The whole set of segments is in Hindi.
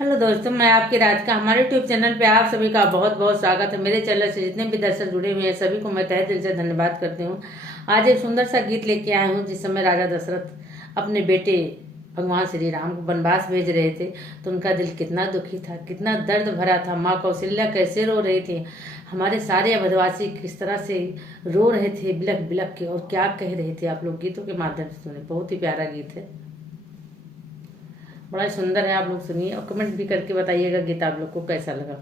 हेलो दोस्तों, मैं आपकी राधिका। हमारे यूट्यूब चैनल पे आप सभी का बहुत बहुत स्वागत है। मेरे चैनल से जितने भी दर्शक जुड़े हुए हैं सभी को मैं तहे दिल से धन्यवाद करती हूँ। आज एक सुंदर सा गीत लेके आए हूँ। जिस समय राजा दशरथ अपने बेटे भगवान श्री राम को वनवास भेज रहे थे तो उनका दिल कितना दुखी था, कितना दर्द भरा था। माँ कौशल्या कैसे रो रही थी, हमारे सारे अवधवासी किस तरह से रो रहे थे बिलख बिलख के, और क्या कह रहे थे। आप लोग गीतों के माध्यम से सुने। बहुत ही प्यारा गीत है, बड़ा सुंदर है। आप लोग सुनिए और कमेंट भी करके बताइएगा गीत आप लोग को कैसा लगा।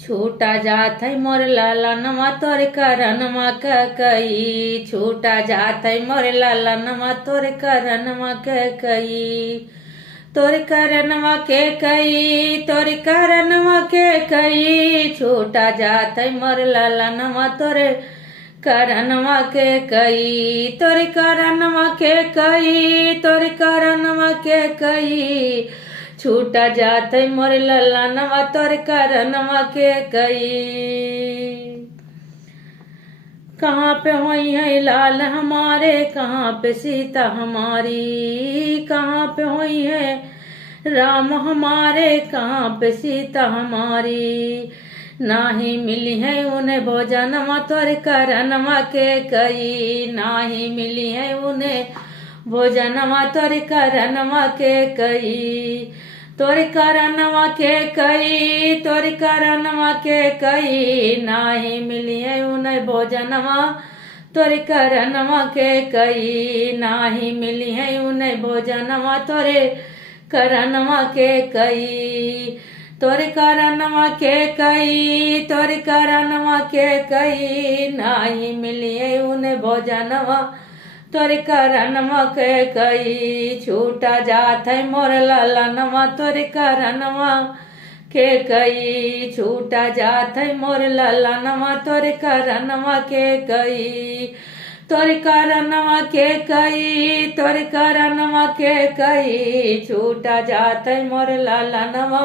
छूटा जात है मोर लाला नमा तोरे करनमा कई, छूटा जात है मोर लाला नमा तोरे करनमा कई, तोरे करनमा के कई, तोरे करनमा के कई, छूटा जात है मोर लाला नमा तोरे करनवा के कई, तोरे करनवा के कई, तोरे करनवा के कई, छूटा जात है मोर लल्लनवा तोरे करनवा के कई। कहाँ पे हुई है लाल हमारे, कहाँ पे सीता हमारी, कहाँ पे हुई है राम हमारे, कहाँ पे सीता हमारी, नाही मिली है उन्हें भोजनमा तोरे करनमा के कई, नाही मिली है उन्हें भोजनमा तोरे करनमा के कई, तोरे करनमा के कई, तोरे करनमा के कई, नाही मिली है उन्हें भोजनमा तोरे करनमा के कई, नाही मिली है उन्हें भोजनमा तोरे करनमा के कई, तोरे करनमा के कई, तोरे करनमा के कई, नाही मिली है उन्हें भोजनवा तोरे करनमा के कई, छूटा जात है मोर लल्लनवा तोरे करनमा के कई, छूटा जात है मोर लल्लनवा तोरे करनमा के कई, तोरे करनमा के कई, तोरे करनमा के कई, छूटा जात है मोर लल्लनवा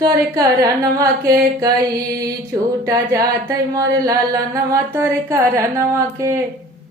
तोरे करनवा के कई, छूटा जात है मोर लल्लनवा तोरे करनवा के।